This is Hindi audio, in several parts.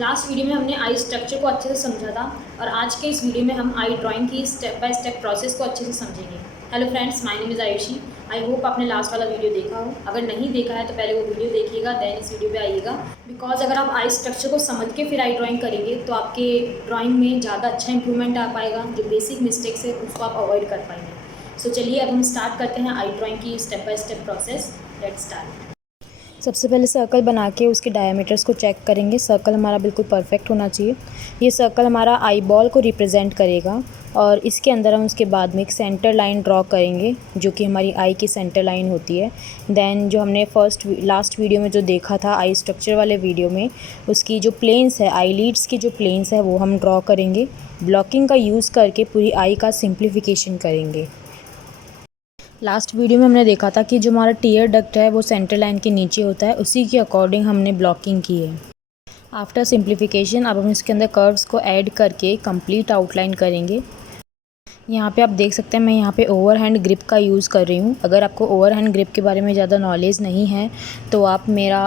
लास्ट वीडियो में हमने आई स्ट्रक्चर को अच्छे से समझा था और आज के इस वीडियो में हम आई ड्राइंग की स्टेप बाय स्टेप प्रोसेस को अच्छे से समझेंगे। Hello friends, my name is Ayushi. I hope आपने लास्ट वाला वीडियो देखा हो। अगर नहीं देखा है तो पहले वो वीडियो देखिएगा, देन इस वीडियो पे आइएगा। बिकॉज अगर आप आई स्ट्रक्चर को समझ के फिर आई ड्राइंग करेंगे तो आपके ड्राइंग में ज़्यादा अच्छा इंप्रूवमेंट आ पाएगा। जो बेसिक मिस्टेक्स है उसको आप अवॉइड कर पाएंगे। सो चलिए अब हम स्टार्ट करते हैं आई ड्राइंग की step by step process. Let's start. सबसे पहले सर्कल बना के उसके डायमीटर्स को चेक करेंगे। सर्कल हमारा बिल्कुल परफेक्ट होना चाहिए। ये सर्कल हमारा आई बॉल को रिप्रेजेंट करेगा और इसके अंदर हम उसके बाद में एक सेंटर लाइन ड्रॉ करेंगे जो कि हमारी आई की सेंटर लाइन होती है। देन जो हमने लास्ट वीडियो में जो देखा था आई स्ट्रक्चर वाले वीडियो में, उसकी जो प्लेन्स है, आई लीड्स की जो प्लेन्स है वो हम ड्रॉ करेंगे। ब्लॉकिंग का यूज़ करके पूरी आई का सिंप्लीफिकेशन करेंगे। लास्ट वीडियो में हमने देखा था कि जो हमारा टीयर डक्ट है वो सेंटर लाइन के नीचे होता है, उसी के अकॉर्डिंग हमने ब्लॉकिंग की है। आफ्टर सिंप्लीफिकेशन अब हम इसके अंदर कर्व्स को ऐड करके कंप्लीट आउटलाइन करेंगे। यहाँ पे आप देख सकते हैं मैं यहाँ पे ओवर हैंड ग्रिप का यूज़ कर रही हूँ। अगर आपको ओवर हैंड ग्रिप के बारे में ज़्यादा नॉलेज नहीं है तो आप मेरा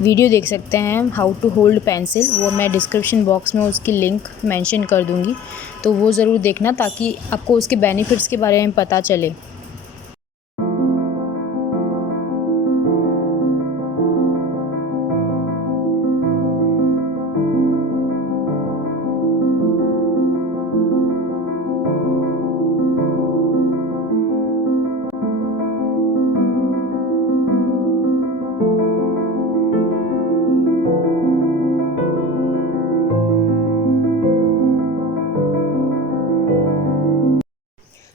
वीडियो देख सकते हैं हाउ टू होल्ड पेंसिल, वो मैं डिस्क्रिप्शन बॉक्स में उसकी लिंक मेंशन कर दूँगी, तो वो ज़रूर देखना ताकि आपको उसके बेनिफिट्स के बारे में पता चले।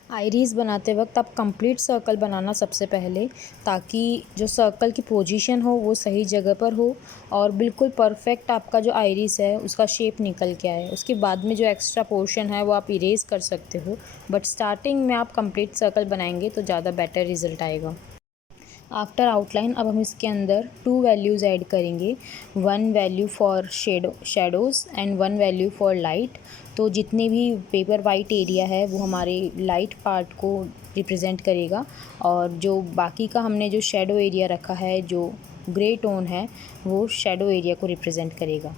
आइरिस बनाते वक्त आप कंप्लीट सर्कल बनाना सबसे पहले, ताकि जो सर्कल की पोजीशन हो वो सही जगह पर हो और बिल्कुल परफेक्ट आपका जो आइरिस है उसका शेप निकल के आए। उसके बाद में जो एक्स्ट्रा पोर्शन है वो आप इरेज कर सकते हो, बट स्टार्टिंग में आप कंप्लीट सर्कल बनाएंगे तो ज़्यादा बेटर रिजल्ट आएगा। आफ्टर आउटलाइन अब हम इसके अंदर 2 वैल्यूज़ ऐड करेंगे, 1 value for shadows and 1 value for light. तो जितने भी पेपर वाइट एरिया है वो हमारे लाइट पार्ट को रिप्रेजेंट करेगा और जो बाकी का हमने जो शेडो एरिया रखा है, जो ग्रे टोन है, वो शेडो एरिया को रिप्रेजेंट करेगा।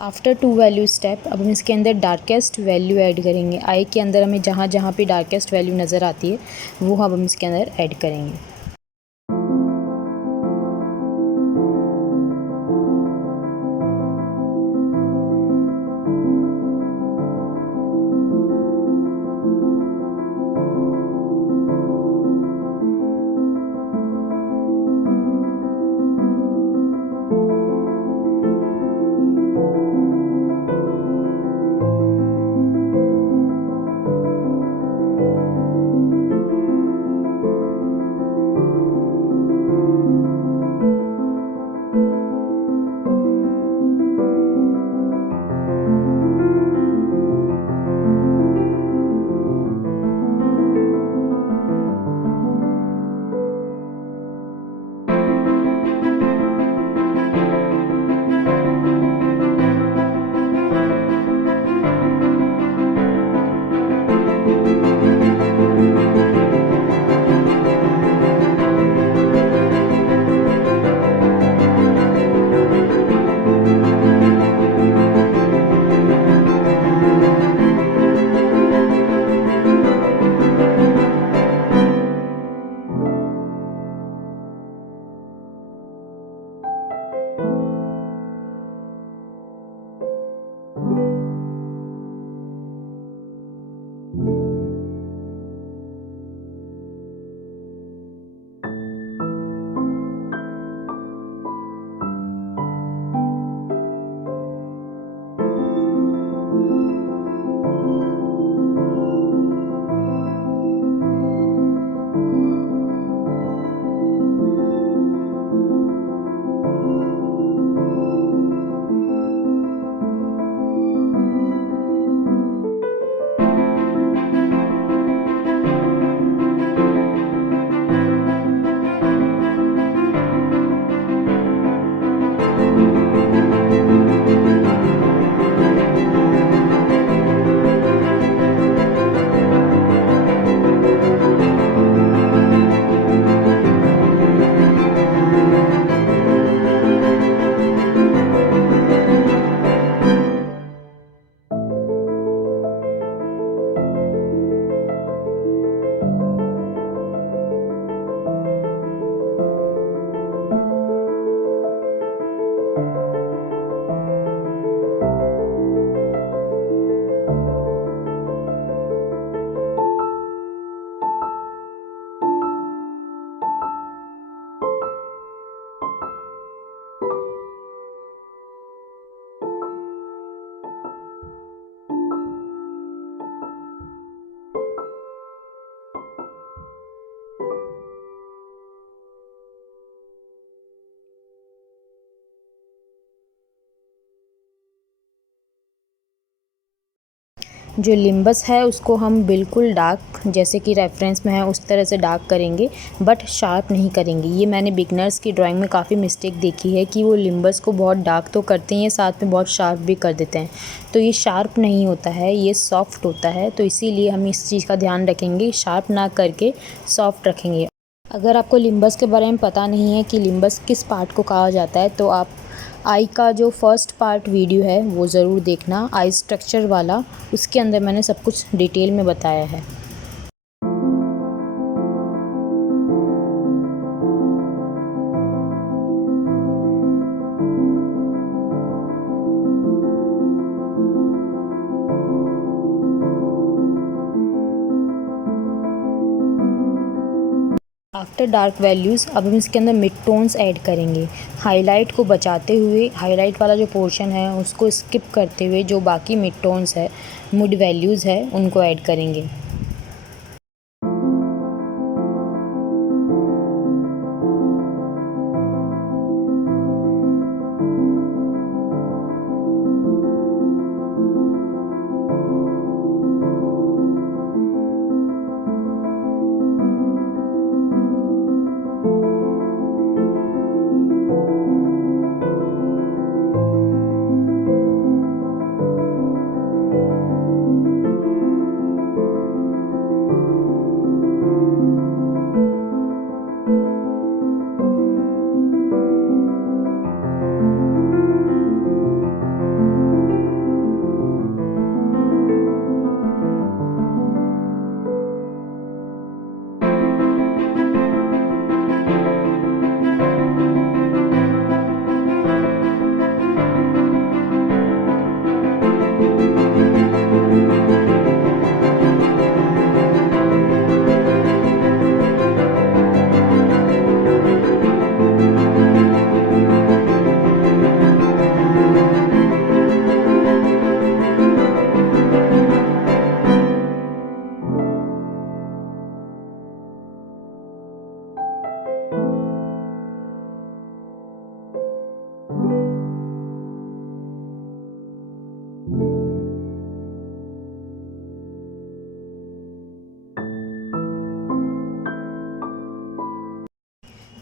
आफ्टर 2 वैल्यू स्टेप अब हम इसके अंदर डार्केस्ट वैल्यू ऐड करेंगे। आई के अंदर हमें जहाँ जहाँ पे डार्केस्ट वैल्यू नज़र आती है वो हम इसके अंदर ऐड करेंगे। जो लिम्बस है उसको हम बिल्कुल डार्क, जैसे कि रेफरेंस में है उस तरह से डार्क करेंगे, बट शार्प नहीं करेंगे। ये मैंने बिगनर्स की ड्राइंग में काफ़ी मिस्टेक देखी है कि वो लिम्बस को बहुत डार्क तो करते हैं, साथ में बहुत शार्प भी कर देते हैं। तो ये शार्प नहीं होता है, ये सॉफ्ट होता है। तो इसीलिए हम इस चीज़ का ध्यान रखेंगे, शार्प ना करके सॉफ्ट रखेंगे। अगर आपको लिम्बस के बारे में पता नहीं है कि लिम्बस किस पार्ट को कहा जाता है, तो आप आई का जो फर्स्ट पार्ट वीडियो है वो ज़रूर देखना, आई स्ट्रक्चर वाला। उसके अंदर मैंने सब कुछ डिटेल में बताया है। आफ्टर डार्क वैल्यूज़ अब हम इसके अंदर मिड टोन्स ऐड करेंगे। हाईलाइट को बचाते हुए, हाईलाइट वाला जो पोर्शन है उसको स्किप करते हुए जो बाकी मिड टोन्स है, मिड वैल्यूज़ है, उनको ऐड करेंगे।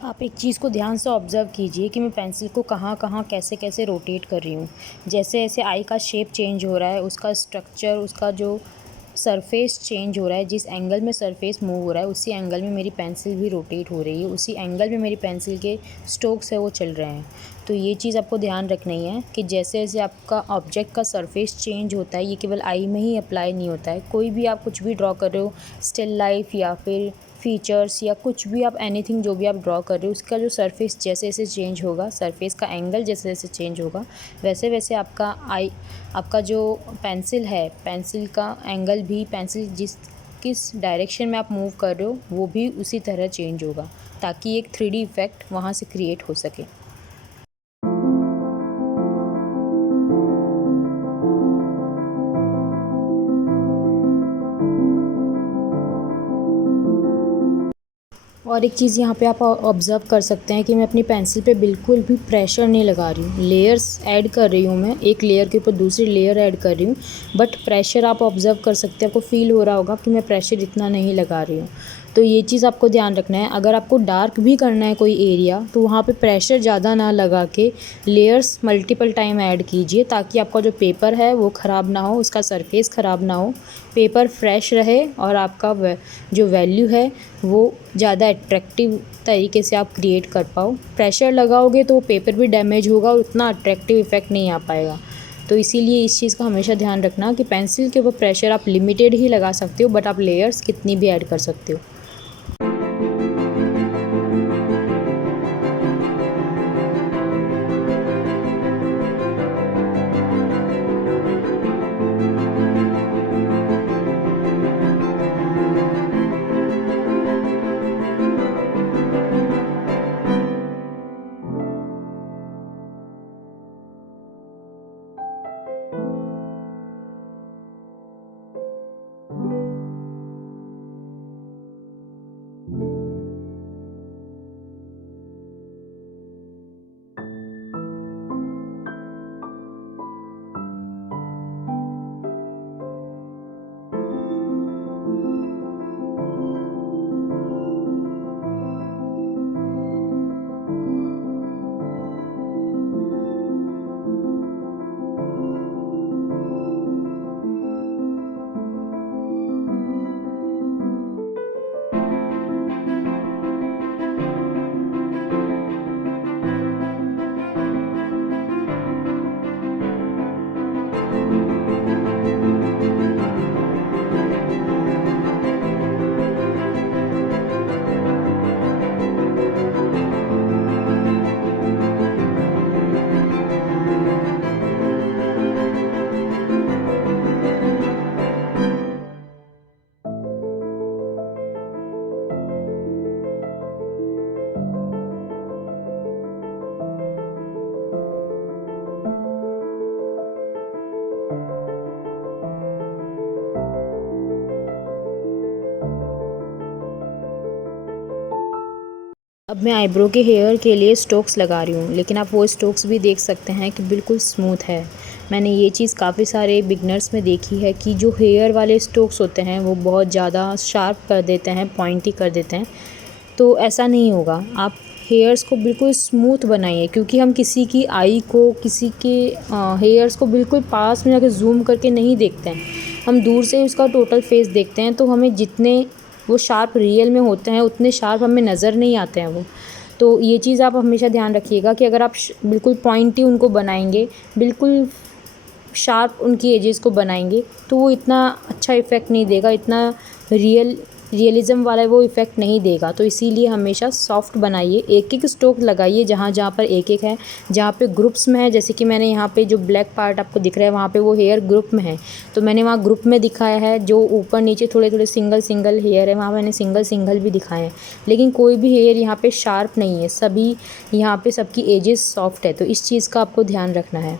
आप एक चीज़ को ध्यान से ऑब्ज़र्व कीजिए कि मैं पेंसिल को कहाँ कहाँ कैसे कैसे रोटेट कर रही हूँ। जैसे जैसे आई का शेप चेंज हो रहा है, उसका स्ट्रक्चर, उसका जो सरफेस चेंज हो रहा है, जिस एंगल में सरफेस मूव हो रहा है उसी एंगल में मेरी पेंसिल भी रोटेट हो रही है, उसी एंगल में मेरी पेंसिल के स्ट्रोक्स है वो चल रहे हैं। तो ये चीज़ आपको ध्यान रखनी है कि जैसे जैसे आपका ऑब्जेक्ट का सरफेस चेंज होता है, ये केवल आई में ही अप्लाई नहीं होता है। कोई भी आप कुछ भी ड्रॉ कर रहे हो, स्टिल लाइफ या फिर फीचर्स या कुछ भी आप एनीथिंग जो भी आप ड्रॉ कर रहे हो, उसका जो सरफेस जैसे जैसे चेंज होगा, सरफेस का एंगल जैसे जैसे चेंज होगा, वैसे वैसे आपका जो पेंसिल है, पेंसिल का एंगल भी, पेंसिल किस डायरेक्शन में आप मूव कर रहे हो वो भी उसी तरह चेंज होगा, ताकि एक 3D इफ़ेक्ट वहाँ से क्रिएट हो सके। और एक चीज़ यहाँ पे आप ऑब्ज़र्व कर सकते हैं कि मैं अपनी पेंसिल पे बिल्कुल भी प्रेशर नहीं लगा रही हूँ। लेयर्स ऐड कर रही हूँ मैं, एक लेयर के ऊपर दूसरी लेयर ऐड कर रही हूँ, बट प्रेशर आप ऑब्ज़र्व कर सकते हैं, आपको फ़ील हो रहा होगा कि मैं प्रेशर इतना नहीं लगा रही हूँ। तो ये चीज़ आपको ध्यान रखना है। अगर आपको डार्क भी करना है कोई एरिया, तो वहाँ पे प्रेशर ज़्यादा ना लगा के लेयर्स मल्टीपल टाइम ऐड कीजिए, ताकि आपका जो पेपर है वो ख़राब ना हो, उसका सरफेस ख़राब ना हो, पेपर फ्रेश रहे और आपका जो वैल्यू है वो ज़्यादा अट्रैक्टिव तरीके से आप क्रिएट कर पाओ। प्रेशर लगाओगे तो पेपर भी डैमेज होगा और उतना अट्रैक्टिव इफ़ेक्ट नहीं आ पाएगा। तो इसीलिए इस चीज़ का हमेशा ध्यान रखना कि पेंसिल के ऊपर प्रेशर आप लिमिटेड ही लगा सकते हो, बट आप लेयर्स कितनी भी ऐड कर सकते हो। अब मैं आईब्रो के हेयर के लिए स्ट्रोक्स लगा रही हूँ, लेकिन आप वो स्ट्रोक्स भी देख सकते हैं कि बिल्कुल स्मूथ है। मैंने ये चीज़ काफ़ी सारे बिगनर्स में देखी है कि जो हेयर वाले स्ट्रोक्स होते हैं वो बहुत ज़्यादा शार्प कर देते हैं, पॉइंटी कर देते हैं। तो ऐसा नहीं होगा, आप हेयर्स को बिल्कुल स्मूथ बनाइए, क्योंकि हम किसी की आई को, किसी के हेयर्स को बिल्कुल पास में जाके जूम करके नहीं देखते हैं, हम दूर से उसका टोटल फेस देखते हैं। तो हमें जितने वो शार्प रियल में होते हैं उतने शार्प हमें नज़र नहीं आते हैं वो। तो ये चीज़ आप हमेशा ध्यान रखिएगा कि अगर आप बिल्कुल पॉइंटी उनको बनाएंगे, बिल्कुल शार्प उनकी एजेस को बनाएंगे, तो वो इतना अच्छा इफ़ेक्ट नहीं देगा, इतना रियलिज़म वाला वो इफ़ेक्ट नहीं देगा। तो इसीलिए हमेशा सॉफ्ट बनाइए, एक एक स्ट्रोक लगाइए जहाँ जहाँ पर एक एक है। जहाँ पे ग्रुप्स में है, जैसे कि मैंने यहाँ पे जो ब्लैक पार्ट आपको दिख रहा है वहाँ पे वो हेयर ग्रुप में है, तो मैंने वहाँ ग्रुप में दिखाया है। जो ऊपर नीचे थोड़े थोड़े सिंगल सिंगल हेयर है वहाँ मैंने सिंगल सिंगल भी दिखाए हैं, लेकिन कोई भी हेयर यहाँ पे शार्प नहीं है, सभी यहाँ पे सबकी एजेस सॉफ्ट है। तो इस चीज़ का आपको ध्यान रखना है।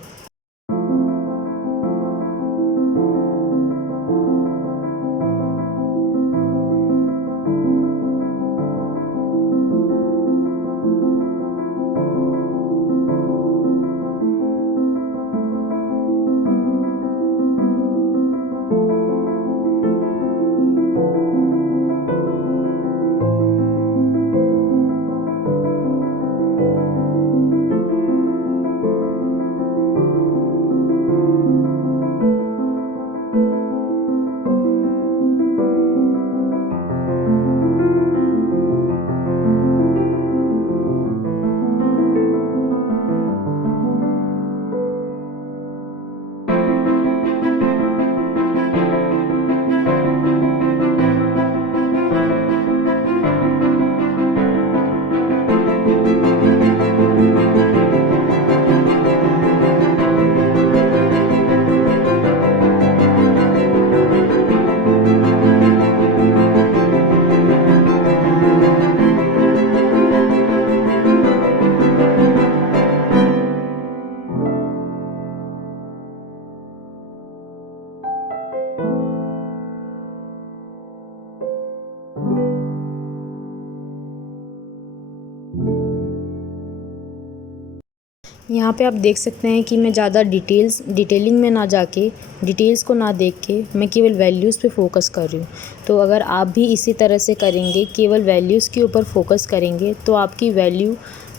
यहाँ पे आप देख सकते हैं कि मैं ज़्यादा डिटेलिंग में ना जाके, डिटेल्स को ना देख के मैं केवल वैल्यूज़ पे फोकस कर रही हूँ। तो अगर आप भी इसी तरह से करेंगे, केवल वैल्यूज़ के ऊपर फोकस करेंगे, तो आपकी वैल्यू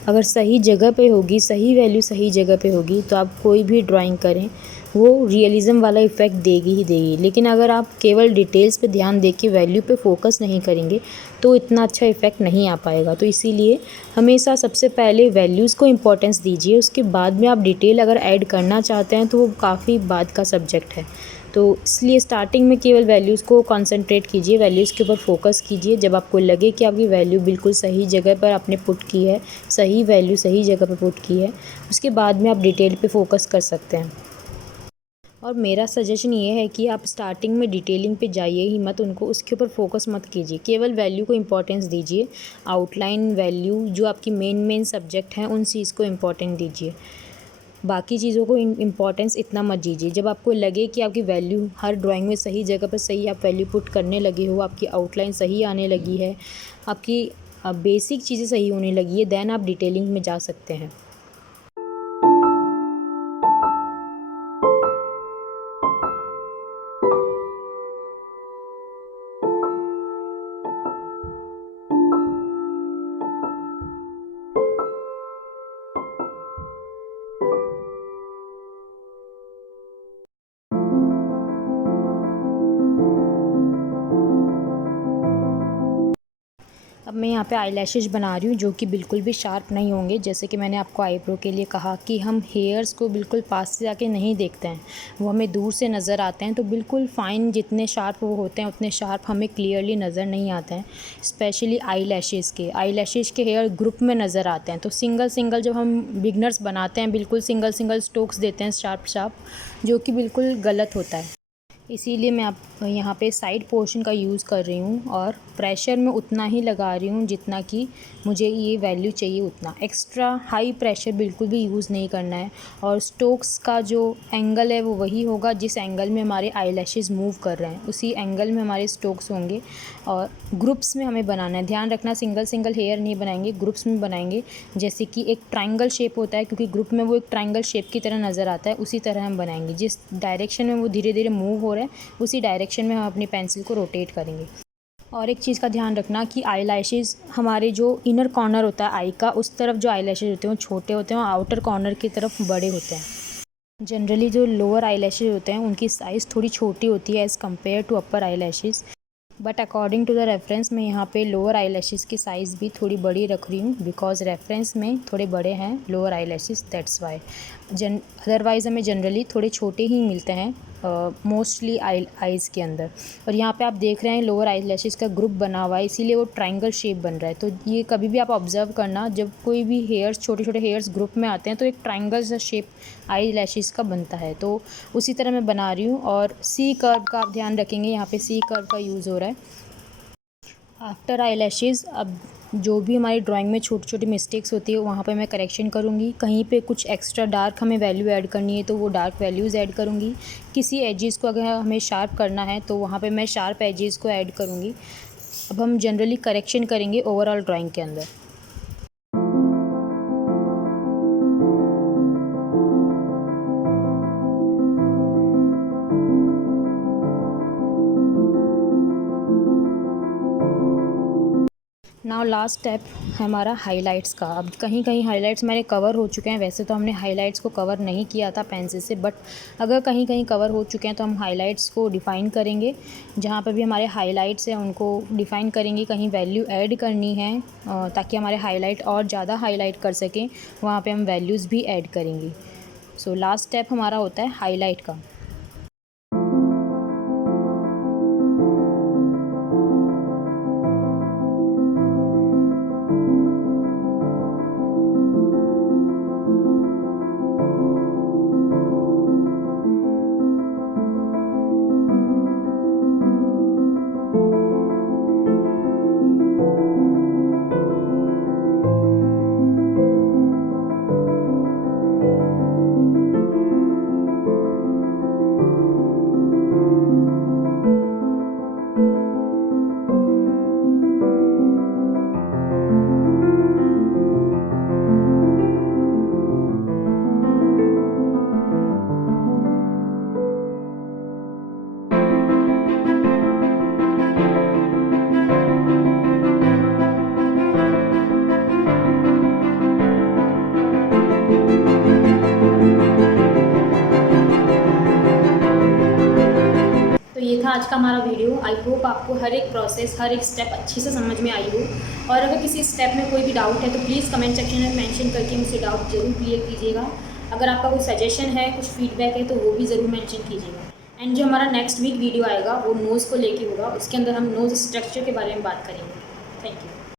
अगर सही जगह पे होगी, सही वैल्यू सही जगह पे होगी, तो आप कोई भी ड्राइंग करें वो रियलिज़म वाला इफ़ेक्ट देगी ही देगी। लेकिन अगर आप केवल डिटेल्स पे ध्यान दे के वैल्यू पे फोकस नहीं करेंगे तो इतना अच्छा इफ़ेक्ट नहीं आ पाएगा। तो इसीलिए हमेशा सबसे पहले वैल्यूज़ को इम्पोर्टेंस दीजिए, उसके बाद में आप डिटेल अगर ऐड करना चाहते हैं तो वो काफ़ी बाद का सब्जेक्ट है। तो इसलिए स्टार्टिंग में केवल वैल्यूज़ को कंसंट्रेट कीजिए, वैल्यूज़ के ऊपर फोकस कीजिए। जब आपको लगे कि आपकी वैल्यू बिल्कुल सही जगह पर आपने पुट की है, सही वैल्यू सही जगह पर पुट की है, उसके बाद में आप डिटेल पे फोकस कर सकते हैं। और मेरा सजेशन ये है कि आप स्टार्टिंग में डिटेलिंग पे जाइए ही मत, उनको उसके ऊपर फोकस मत कीजिए, केवल वैल्यू को इम्पोर्टेंस दीजिए। आउटलाइन वैल्यू जो आपकी मेन सब्जेक्ट हैं उन चीज़ को इम्पोर्टेंट दीजिए, बाकी चीज़ों को इम्पोर्टेंस इतना मत दीजिए। जब आपको लगे कि आपकी वैल्यू हर ड्राइंग में सही जगह पर सही आप वैल्यू पुट करने लगे हो, आपकी आउटलाइन सही आने लगी है, आपकी बेसिक चीज़ें सही होने लगी है, देन आप डिटेलिंग में जा सकते हैं। अब मैं यहाँ पे आईलैशेस बना रही हूँ जो कि बिल्कुल भी शार्प नहीं होंगे। जैसे कि मैंने आपको आईब्रो के लिए कहा कि हम हेयर्स को बिल्कुल पास से जाके नहीं देखते हैं, वो हमें दूर से नज़र आते हैं। तो बिल्कुल फ़ाइन जितने शार्प वो होते हैं उतने शार्प हमें क्लियरली नज़र नहीं आते हैं। स्पेशली आईलैशेस के हेयर ग्रुप में नज़र आते हैं। तो सिंगल सिंगल जब हम बिगनर्स बनाते हैं, बिल्कुल सिंगल सिंगल स्ट्रोक्स देते हैं शार्प, जो कि बिल्कुल गलत होता है। इसीलिए मैं आप यहाँ पे साइड पोर्शन का यूज़ कर रही हूँ और प्रेशर मैं उतना ही लगा रही हूँ जितना कि मुझे ये वैल्यू चाहिए उतना। एक्स्ट्रा हाई प्रेशर बिल्कुल भी यूज़ नहीं करना है। और स्टोक्स का जो एंगल है वो वही होगा जिस एंगल में हमारे आईलैशेस मूव कर रहे हैं, उसी एंगल में हमारे स्टोक्स होंगे। और ग्रुप्स में हमें बनाना है, ध्यान रखना सिंगल सिंगल हेयर नहीं बनाएंगे, ग्रुप्स में बनाएंगे। जैसे कि एक ट्रायंगल शेप होता है, क्योंकि ग्रुप में वो एक ट्रायंगल शेप की तरह नज़र आता है, उसी तरह हम बनाएंगे। जिस डायरेक्शन में वो धीरे धीरे मूव हो रहा है उसी डायरेक्शन में हम अपनी पेंसिल को रोटेट करेंगे। और एक चीज़ का ध्यान रखना कि आई लैशेज़ हमारे जो इनर कॉर्नर होता है आई का, उस तरफ जो आई लैशेज़ होते हैं वो छोटे होते हैं और आउटर कॉर्नर की तरफ बड़े होते हैं। जनरली जो लोअर आई लैशेज़ होते हैं उनकी साइज़ थोड़ी छोटी होती है as compare to upper eyelashes. But according to the reference मैं यहाँ पे लोअर आई लैशेज़ की साइज़ भी थोड़ी बड़ी रख रही हूँ, बिकॉज रेफरेंस में थोड़े बड़े हैं lower I lashes, that's why. Otherwise हमें जनरली थोड़े छोटे ही मिलते हैं मोस्टली आइज़ के अंदर। और यहाँ पे आप देख रहे हैं लोअर आई लैशेज़ का ग्रुप बना हुआ है, इसीलिए वो ट्रायंगल शेप बन रहा है। तो ये कभी भी आप ऑब्ज़र्व करना, जब कोई भी हेयर्स छोटे छोटे हेयर्स ग्रुप में आते हैं तो एक ट्रायंगल सा शेप आई लैशेज़ का बनता है। तो उसी तरह मैं बना रही हूँ। और सी कर्व का आप ध्यान रखेंगे, यहाँ पे सी कर्व का यूज़ हो रहा है। आफ्टर आई लैशेज़ अब जो भी हमारी ड्राइंग में छोटी छोटी मिस्टेक्स होती है वहाँ पे मैं करेक्शन करूँगी। कहीं पे कुछ एक्स्ट्रा डार्क हमें वैल्यू ऐड करनी है तो वो डार्क वैल्यूज़ ऐड करूँगी। किसी एजेस को अगर हमें शार्प करना है तो वहाँ पे मैं शार्प एजेस को ऐड करूँगी। अब हम जनरली करेक्शन करेंगे ओवरऑल ड्राइंग के अंदर। नाउ लास्ट स्टेप है हमारा हाइलाइट्स का। अब कहीं कहीं हाइलाइट्स हमारे कवर हो चुके हैं, वैसे तो हमने हाइलाइट्स को कवर नहीं किया था पेंसिल से, बट अगर कहीं कहीं कवर हो चुके हैं तो हम हाइलाइट्स को डिफ़ाइन करेंगे। जहाँ पर भी हमारे हाइलाइट्स हैं उनको डिफ़ाइन करेंगे, कहीं वैल्यू ऐड करनी है ताकि हमारे हाईलाइट और ज़्यादा हाईलाइट कर सकें, वहाँ पर हम वैल्यूज़ भी ऐड करेंगे। सो लास्ट स्टेप हमारा होता है हाईलाइट का। तो ये था आज का हमारा वीडियो। आई होप आपको हर एक प्रोसेस, हर एक स्टेप अच्छे से समझ में आई हो। और अगर किसी स्टेप में कोई भी डाउट है तो प्लीज़ कमेंट सेक्शन में मेंशन करके मुझसे डाउट ज़रूर क्लियर कीजिएगा। अगर आपका कोई सजेशन है, कुछ फीडबैक है तो वो भी ज़रूर मेंशन कीजिएगा। एंड जो हमारा नेक्स्ट वीक वीडियो आएगा वो नोज़ को लेके होगा, उसके अंदर हम नोज़ स्ट्रक्चर के बारे में बात करेंगे। Thank you.